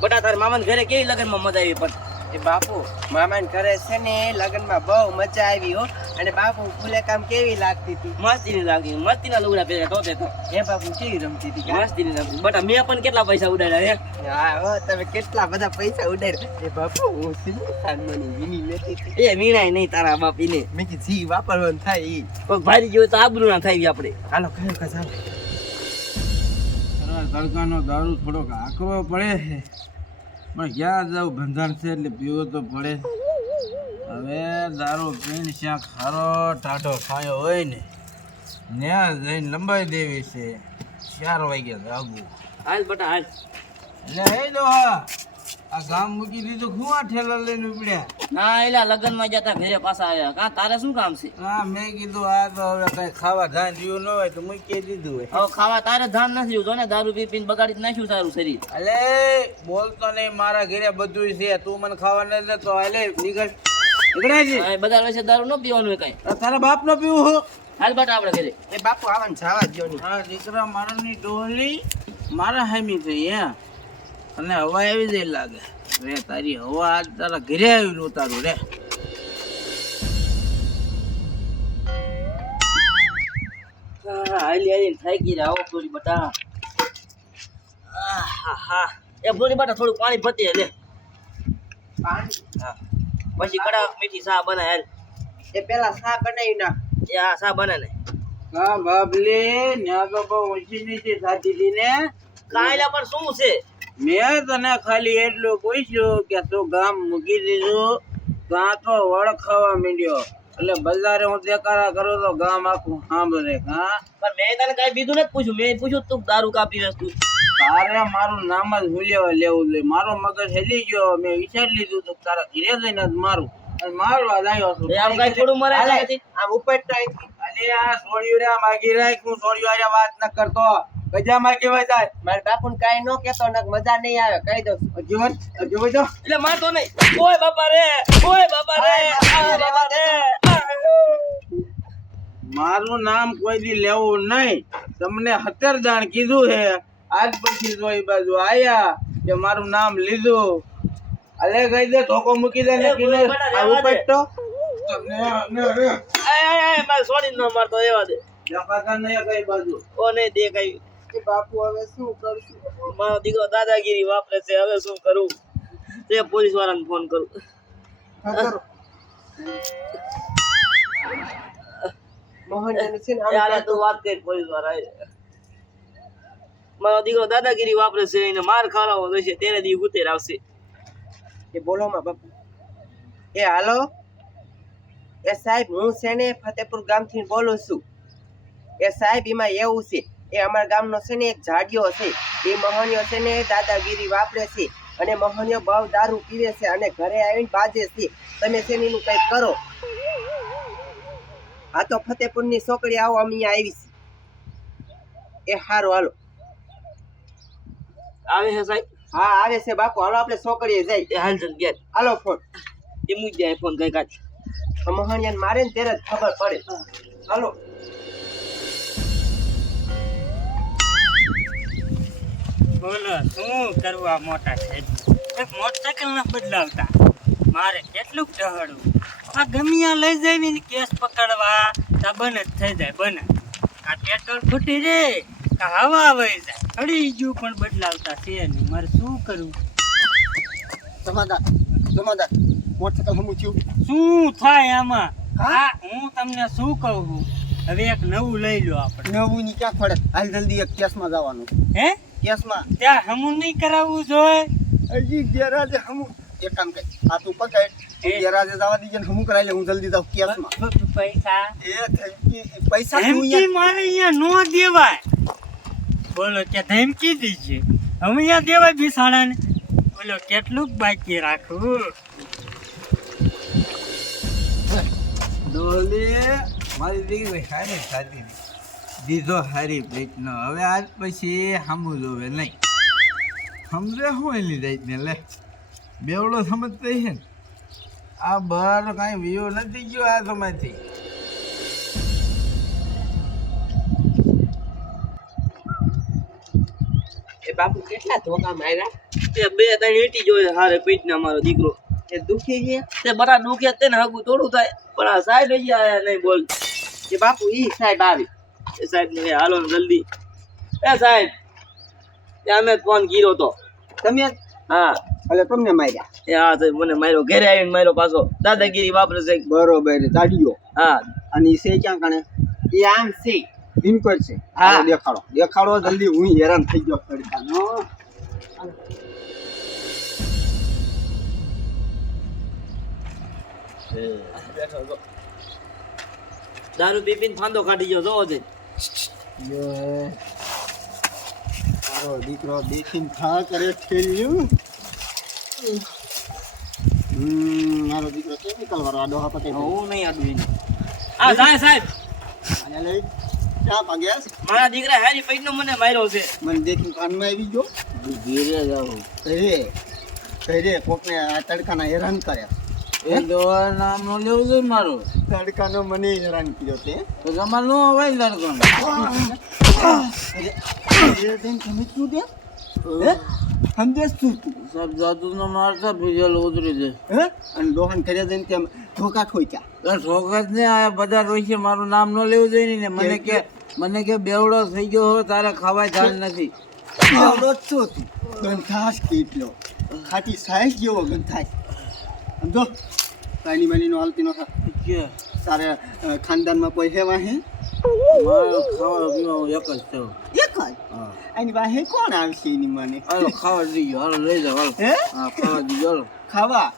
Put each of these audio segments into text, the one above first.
બટા તાર મામાને ઘરે કેવી લગનમાં મજા આવી પણ એ બાપુ મામાને ઘરે છે ને લગ્નમાં બહુ મજા આવી હો. અને બાપુ ફૂલે કામ કેવી લાગતી હતી. મસ્તીની લાગી, મસ્તીના લુગડા પહેર્યા તો તે તો એ બાપુ કેવી રમતી હતી. મસ્તીની લાગી. બટા મેં પણ કેટલા પૈસા ઉડાડ્યા હે. હા હો, તમે કેટલા બધા પૈસા ઉડાડ્યા. એ બાપુ હું સાનમાની વીણી લેતી હતી. એ વીણાય નહીં તારા બાપ ઈને. મેં કીધું જી વાપરવાનું થાય ઈ. કોઈ ભારી જેવું તો આબરૂ ના થાય આપણે. હાલો કયો કસાવ. તડકાનો દારૂ થોડોક આકરો પડે છે પણ ક્યાં જાવ બંધાણ છે એટલે પીવો તો પડે. હવે દારૂ પીને ક્યાંક ખારો ટાઢો ખાયો હોય ને ત્યાં જઈને લંબાઈ દેવી છે. 4 વાગ્યા જાગવું. હાલ બટા હાલ. એટલે હે દો આ ગામ મૂકી દીધું શું આ ઠેલા લઈને ઉપડ્યા. ના એલા લગનમાં જતા ઘરે પાછા આવ્યા. કા તારે શું કામ છે? હા મેં કીધું આ તો હવે કઈ ખાવા ધાન રહ્યું ન હોય તો મૂકી દીધું હોય. હવે ખાવા તારે ધાન નથી જો ને દારૂ પી પીને બગાડી જ નાખ્યું તારું શરીર. અલે બોલતો નહીં, મારા ઘરે બધું છે. તું મને ખાવા ન દે તો હાલે નીકળ નીકળે છે. હવે બધા વચ્ચે દારૂ ન પીવાનું હોય કઈ. તારા બાપ નો પીવું હું. હાલ બટા આપણે ઘરે. એ બાપુ આવવાનું જવા દો ને. હા દીકરા મારાની ડોહલી મારા હામી થઈ હે અને હવા આવી જાય લાગે. રે તારી હવા આજ તારા ઘરે આવીને ઉતારું રે. હાલી હાલી થાકી રહ્યા હો થોડી બટા. હા એ થોડી બટા થોડું પાણી પતી લે. પાણી હા પછી કડા મીઠી ચા બનાય હાલ. એ પેલા શા બનાવી નાખ. એ આ ચા બનાને. હા બાબલે ન્યા તો બહુ ઊંચી નીચી થતી હતી ને. કાયલા પણ શું છે? મેં તને ખાલી એટલું પૂછ્યું કે તું ગામ મૂકી દીધું ત્યાં તો વળ ખાવા માંડ્યો. એટલે બજારે હું દેખાડા કરું તો ગામ આખું સાંભળે. હા પણ મેં તને કઈ બીજું નથી પૂછ્યું. મેં પૂછ્યું તું દારૂ કાપી રસ તું. તારે મારું નામ જ ભૂલ્યા લેવું જોઈએ. મારો મગજ હેલી ગયો. મેં વિચારી લીધું તું તારા ઘરે જઈને જ મારું અને મારવા જ આવ્યો છું. આમ કઈ થોડું મરે નથી. આમ ઉપર ટાઈમ અલે આ સોડિયું રે માગી રાખ. હું સોડિયું હારે વાત ન કરતો. ગજામાં કેવાય જાય. મારા બાપુને કાઈ નો કેતો ને મજા નહીં આવે કહી દઉં. જીવન જોઈ જો. એટલે મારતો નહીં. ઓય બાપા રે, ઓય બાપા રે, આ બાપા રે. મારું નામ કોઈ દી લેવું નહીં. તમને 17 દાણ કીધું છે. આજ પછી જો એ બાજુ આયા કે મારું નામ લીધું. અલે કહી દે ધોકો મૂકી દે ને કીને આ ઉપટતો તમને એ માર સોડી ન મારતો એવા દે. જપાતા નહીં કઈ બાજુ. ઓ નહીં દે કઈ. કે બાપુ હવે શું કરશું. મારો દીકરો દાદાગીરી વાપરે છે. હવે શું કરું? તે પોલીસ વાળાને ફોન કરું. મોહનને છે ને એ આને તું વાત કરી પોલીસ વાળા. મારો દીકરો દાદાગીરી વાપરે છે. એને માર ખાવાનો છે. તેને દી ઉતેર આવશે. એ બોલો માં બાપુ. એ હાલો એ સાહેબ હું છે ને ફતેપુર ગામથી બોલું છું. એ સાહેબ એમાં એવું છે એ અમારા ગામનો છે ને એક જાડિયો છે. એ મોહનિયો છે ને દાદાગીરી વાપરે છે અને મોહનિયો બહુ દારૂ પીવે છે અને ઘરે આવીને બાજે છે. તમે છે ને એનું કંઈક કરો. આ તો ફતેપુરની છોકરી આવો અમે અહીંયા આવી છે. એ હારું હાલો. આવે છે સાહેબ? હા આવે છે બાપુ. હાલો આપણે છોકરીએ જાય. એ હાલ જન ગયા. Hello phone. એ મૂક જાય ફોન કઈ કાઢ. મોહનિયાને મારે ને ત્યારે જ ખબર પડે. હાલો. બોલો શું કરવા મોટા સાહેબ? એક મોટરસાયકલ ના બદલાવતા મારે કેટલું ડહડવું. આ ગમિયા લઈ જાય ને કેસ પકડવા તો બન જ થઈ જાય બન. આ પેટ્રોલ ફૂટી રે કા હવા વહી જાય અડી ગયું પણ બદલાવતા છે નહીં. મારે શું કરવું? જમાદાર મોટરસાયકલ હમું થયું. શું થાય આમાં? હા હું તમને શું કહું છું, હવે એક નવું લઈ લો આપણે. નવું ની ક્યાં પડે. હાલ જલ્દી એક કેસમાં જવાનું. હે કેસમાં ત્યાં હમું નહીં કરાવવું જોઈએ? હજી ગેરાજે હમું. એક કામ કર આ તું પકડ. ગેરાજે જવા દીજે ને હમું કરાવી લે. હું જલ્દી જાઉં કેસમાં. પૈસા પૈસા ધમકી મારે અહીંયા નો દેવાય. બોલો કે ધમકી દીજે હવે અહીંયા દેવાય બિસાડાને. બોલો કેટલું બાકી રાખવું? ડોલી મારી દીકરી હારી થતી દીધો હારી પેટનો. હવે આજ પછી સામું જોવે નહીં. સમજે હું એની જાય ને લે બેવડો સમજતો છે ને. આ બહાર કાંઈ વિયો નથી ગયો આ સમયથી. બાપુ કેટલા ધોકા માર્યા તે 2-3 ઈટી જોયે હારે પીટને અમારો દીકરો એ દુખી છે તે બરા દુખે તેને હગું થોડું થાય પણ આ સાહેબ હજી આયા નહીં બોલ કે બાપુ ઈ સાહેબ આવી એ સાહેબ ને હાલો ને જલ્દી એ સાહેબ ત્યાં મેં ફોન કર્યો તો તમે હા એટલે તમને માર્યા એ હા સાહેબ મને માર્યો ઘરે આવીને માર્યો પાછો દાદાગીરી વાપરે છે બરોબર તાડીઓ હા અને ઈ છે ક્યાં કણે ઈ આમ છે ઇનકોર છે હા. હા દેખાડો જલ્દી હું હેરાન થઈ ગયો તડકાનો બેઠો તો દારૂ પી પીને ફાંદો કાઢી ગયો જોવો છે મારો દીકરો દેખીને થા કરે ઠેલ્યું મારો દીકરો કેમિકલ વાળો આડો હા પતે હું નહીં આડું એને આ સાહેબ અને લઈ ક્યાં ભાગ્યા મારા દીકરા હારી પૈનો મને માર્યો છે મને દેખીને કાનમાં આવી ગયો ધીરે જાઓ કહે કોકને આ તડકાના હેરાન કર્યા એ દવા નામ નો લેવું જોઈએ મારું તડકાનો મને હેરાન કર્યો તે તો તમારે નો અવાય લડકણ તમે શું દે હે સંદેશ શું તું સાહેબ જાદુ નો મારતા ભીજલ ઉતરી દે હે અને રોહન કર્યા જઈને તેમ ધોકા ઠોક્યા છોકરા ને આ બધા રોહિશે મારું નામ નો લેવું જોઈએ ને મને કે બેવડો થઈ ગયો હો તારે ખાવાય ચાલ નથી આવડો જ છો તું ગંધાશ કેટલો ખાટી સાહેબ જેવો ગંધાશ સમજો કાની માની નો હાલતી નો કે તારે ખાનદાનમાં કોઈ હેવા હે મારો ખાવા પીવા એક જ થયો એક જ હા એની વાહે કોણ આવશે એની મને હાલો ખાવા દીજો હાલો લઈ જાઓ હાલો હે હા ખાવા દીજો હાલો ખાવા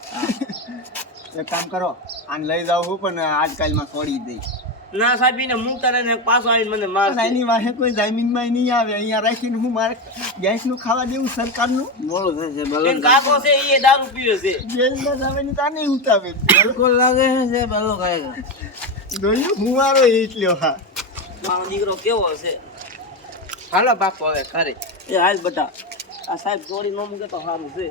એક કામ કરો આને લઈ જાવ હું પણ આજકાલમાં છોડી દઈ ના સાહેબ એને મૂકતા ને પાછો આવીને મને પણ મારશે એની વાહે કોઈ જમીનમાં નહીં આવે અહીંયા રાખીને હું મારે ગેસનું ખાવા દેવું સરકારનું મોડું થશે એન બલક કાકો છે એ દારૂ પીવે છે જેલમાં જાવેની તાને ઉતાવે બલકો લાગે છે બલો ખાય જોયું હું મારો એટલો હા મારો દીકરો કેવો છે હાલો બાપુ હવે ઘરે એ હાલ બટા આ સાહેબ ચોરી ન મૂકે તો સારું છે